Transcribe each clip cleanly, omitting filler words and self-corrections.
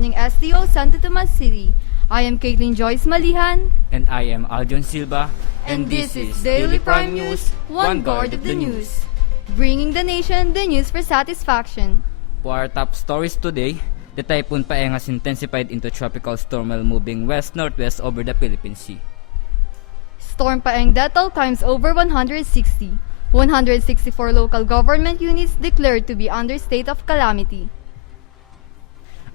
Morning SDO Santo Tomas City. I am Caitlin Joyce Malihan. And I am Aljon Silva. And this is Daily Prime News, one guard of the news. Bringing the nation the news for satisfaction. For our top stories today, the Typhoon Paeng has intensified into tropical storm while moving west-northwest over the Philippine Sea. Storm Paeng death toll climbs over 160. 164 local government units declared to be under state of calamity.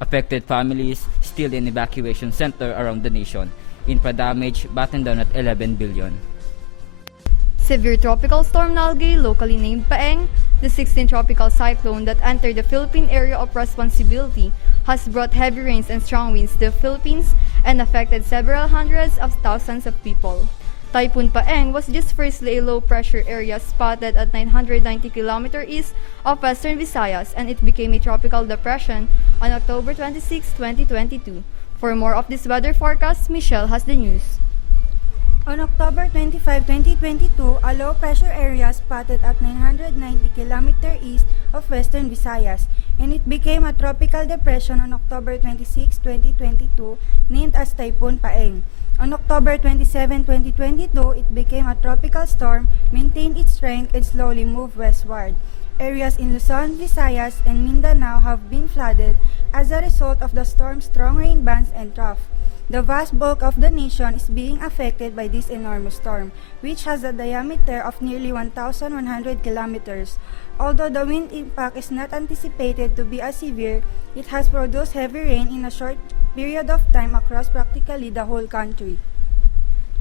Affected families still in evacuation center around the nation. Infra damage battened down at 11 billion. Severe tropical storm Nalgae, locally named Paeng, the 16th tropical cyclone that entered the Philippine area of responsibility, has brought heavy rains and strong winds to the Philippines and affected several hundreds of thousands of people. Typhoon Paeng was just firstly a low-pressure area spotted at 990 km east of western Visayas, and it became a tropical depression on October 26, 2022. For more of this weather forecast, Michelle has the news. On October 25, 2022, a low-pressure area spotted at 990 km east of western Visayas, and it became a tropical depression on October 26, 2022, named as Typhoon Paeng. On October 27, 2022, it became a tropical storm, maintained its strength, and slowly moved westward. Areas in Luzon, Visayas, and Mindanao have been flooded as a result of the storm's strong rain bands and trough. The vast bulk of the nation is being affected by this enormous storm, which has a diameter of nearly 1,100 kilometers. Although the wind impact is not anticipated to be as severe, it has produced heavy rain in a short period of time across practically the whole country.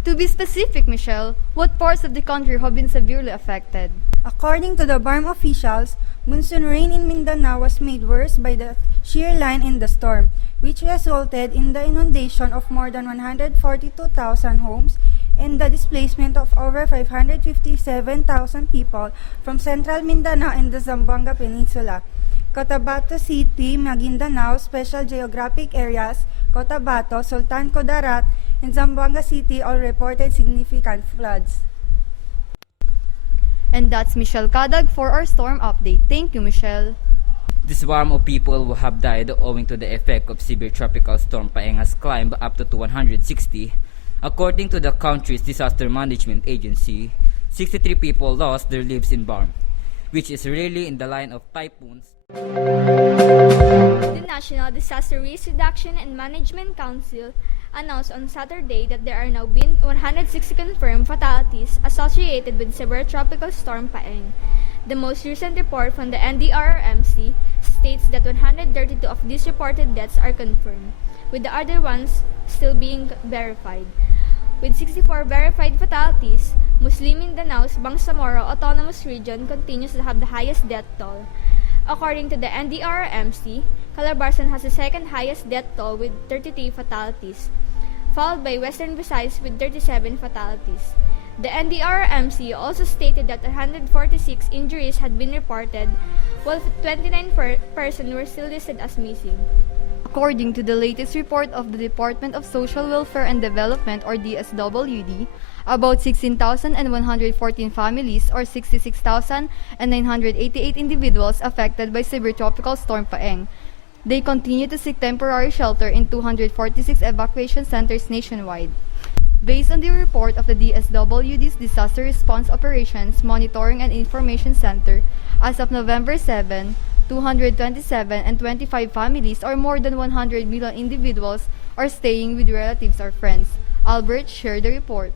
To be specific, Michelle, what parts of the country have been severely affected? According to the BARM officials, monsoon rain in Mindanao was made worse by the shear line in the storm, which resulted in the inundation of more than 142,000 homes and the displacement of over 557,000 people from central Mindanao and the Zamboanga Peninsula. Cotabato City, Maguindanao, Special Geographic Areas, Cotabato, Sultan Kudarat, and Zamboanga City all reported significant floods. And that's Michelle Kadag for our storm update. Thank you, Michelle. The swarm of people who have died owing to the effect of severe tropical storm Paeng has climbed up to 160. According to the country's disaster management agency, 63 people lost their lives in BARM, which is really in the line of typhoons. The National Disaster Risk Reduction and Management Council announced on Saturday that there are now been 160 confirmed fatalities associated with severe tropical storm Paeng. The most recent report from the NDRRMC states that 132 of these reported deaths are confirmed, with the other ones still being verified. With 64 verified fatalities, Muslim Mindanao's Bangsamoro Autonomous Region continues to have the highest death toll. According to the NDRRMC, Calabarzon has the second highest death toll with 33 fatalities, followed by Western Visayas with 37 fatalities. The NDRRMC also stated that 146 injuries had been reported, while 29 persons were still listed as missing. According to the latest report of the Department of Social Welfare and Development or DSWD, about 16,114 families or 66,988 individuals affected by severe tropical storm Paeng. They continue to seek temporary shelter in 246 evacuation centers nationwide. Based on the report of the DSWD's Disaster Response Operations Monitoring and Information Center, as of November 7, 227 and 25 families or more than 100 million individuals are staying with relatives or friends. Albert shared the report.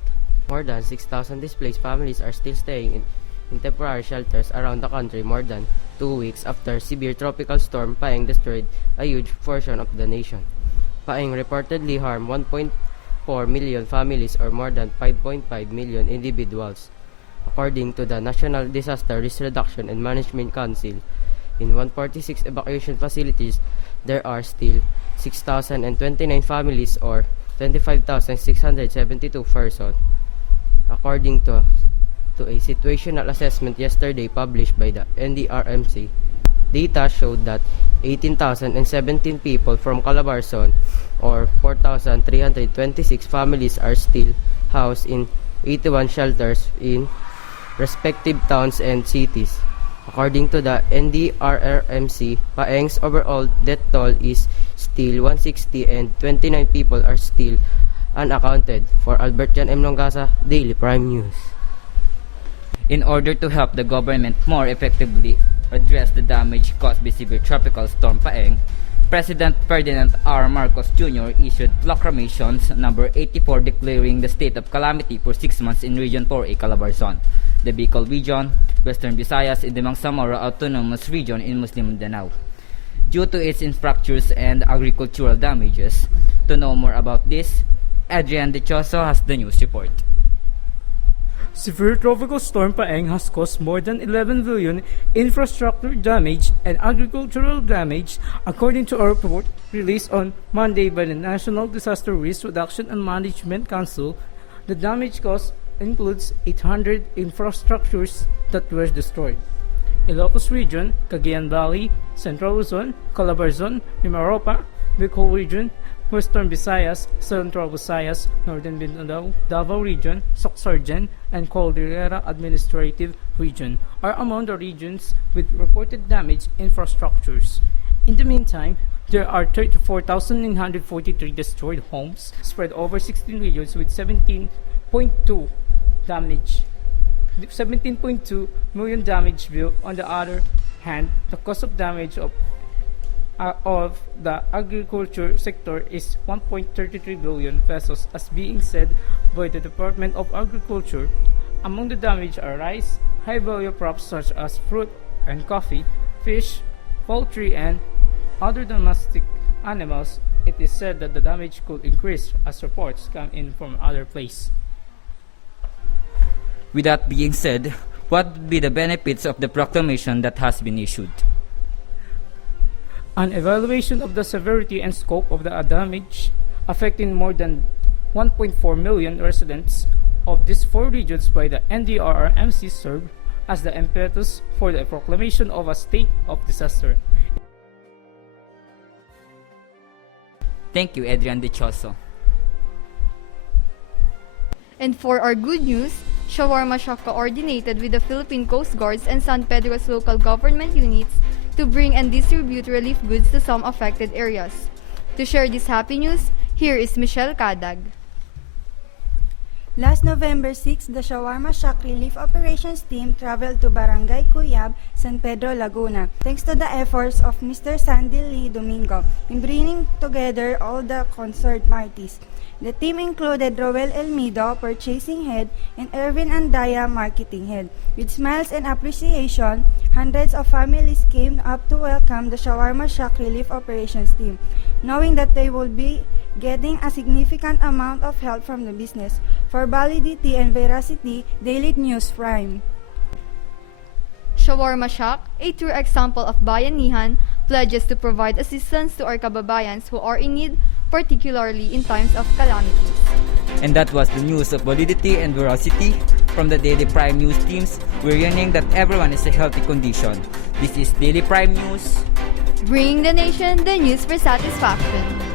More than 6,000 displaced families are still staying in temporary shelters around the country more than 2 weeks after severe tropical storm Paeng destroyed a huge portion of the nation. Paeng reportedly harmed 1.4 million families or more than 5.5 million individuals. According to the National Disaster Risk Reduction and Management Council, in 146 evacuation facilities, there are still 6,029 families or 25,672 persons. According to a situational assessment yesterday published by the NDRMC, data showed that 18,017 people from Calabarzon or 4,326 families are still housed in 81 shelters in respective towns and cities. According to the NDRRMC, Paeng's overall death toll is still 160 and 29 people are still unaccounted. For Albert Jan M. Longasa, Daily Prime News. In order to help the government more effectively address the damage caused by severe tropical storm Paeng, President Ferdinand R. Marcos Jr. issued proclamations number 84 declaring the state of calamity for 6 months in Region 4A Calabarzon, the Bicol Region, Western Visayas, and the Bangsamoro Autonomous Region in Muslim Mindanao, due to its infrastructures and agricultural damages. To know more about this, Adrian Dichoso has the news report. Severe tropical storm Paeng has caused more than 11 billion infrastructure damage and agricultural damage, according to a report released on Monday by the National Disaster Risk Reduction and Management Council. The damage caused includes 800 infrastructures that were destroyed. Ilocos Region, Cagayan Valley, Central Luzon, Calabarzon, Mimaropa, Bicol Region, Western Visayas, Central Visayas, Northern Mindanao, Davao Region, Soxargen, and Cordillera Administrative Region are among the regions with reported damaged infrastructures. In the meantime, there are 34,943 destroyed homes spread over 16 regions with 17.2 million damage bill. On the other hand, the cost of damage of the agriculture sector is 1.33 billion pesos, as being said by the Department of Agriculture. Among the damage are rice, high-value crops such as fruit and coffee, fish, poultry, and other domestic animals. It is said that the damage could increase as reports come in from other places. With that being said, what would be the benefits of the proclamation that has been issued? An evaluation of the severity and scope of the damage affecting more than 1.4 million residents of these 4 regions by the NDRRMC served as the impetus for the proclamation of a state of disaster. Thank you, Adrian Dichoso. And for our good news, Shawarma Shack coordinated with the Philippine Coast Guards and San Pedro's local government units to bring and distribute relief goods to some affected areas. To share this happy news, here is Michelle Kadag. Last November 6, the Shawarma Shack Relief Operations Team traveled to Barangay Cuyab, San Pedro, Laguna, thanks to the efforts of Mr. Sandy Lee Domingo in bringing together all the concerned parties. The team included Roel Elmido, purchasing head, and Erwin Andaya, marketing head. With smiles and appreciation, hundreds of families came up to welcome the Shawarma Shack Relief Operations Team, knowing that they will be getting a significant amount of help from the business. For validity and veracity, Daily News Prime. Shawarma Shack, a true example of bayanihan, pledges to provide assistance to our kababayans who are in need, particularly in times of calamities. And that was the news of validity and veracity from the Daily Prime News teams. We're yearning that everyone is in a healthy condition. This is Daily Prime News, bringing the nation the news for satisfaction.